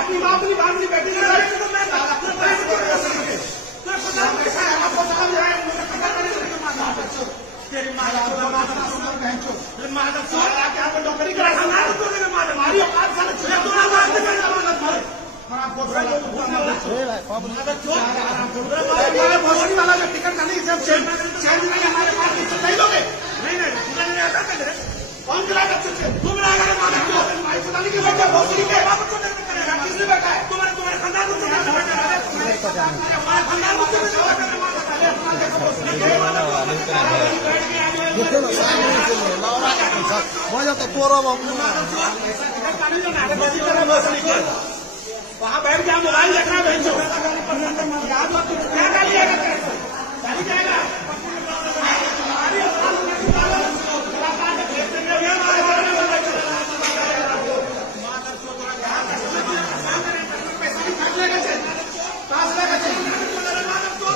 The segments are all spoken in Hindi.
अपनी माँ अपनी बात बेटी तेरी माँ डॉक्टरी करा हमारी औकात वाला जो टिकट का नहीं सब चेंज नहीं हमारे पास नहीं लोगे नहीं कौन खिलाएगा तुम लाएगा पता नहीं किसने बैठा है तुम्हारे खानदान वहाँ बैठ के मोबाइल देखना भेजो क्या डालिएगा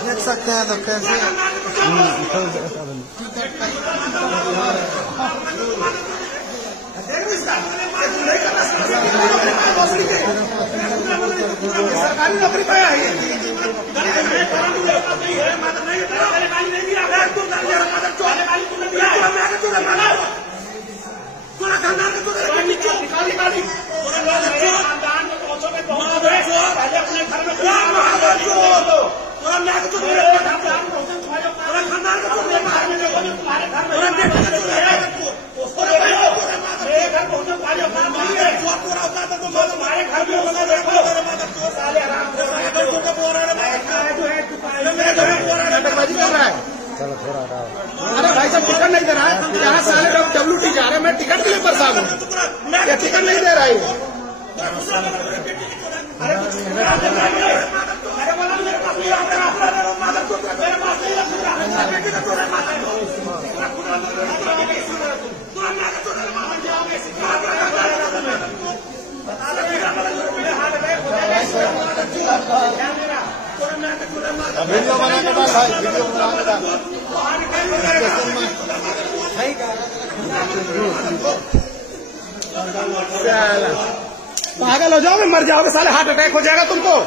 देख सकते हैं तो कैसे सरकारी नौकरी पाया है अरे भाई साहब टिकट नहीं दे रहा है यहाँ साले WT जा रहे हैं मैं टिकट के लिए परेशान हूँ मैं टिकट नहीं दे रहा हूँ वीडियो बना के डाल भाई वीडियो बना के डाल पागल हो जाओगे मर जाओगे साले हार्ट अटैक हो जाएगा तुमको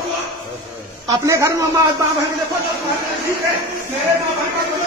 अपने घर में माँ बहन देखो ठीक है मेरे माँ बहन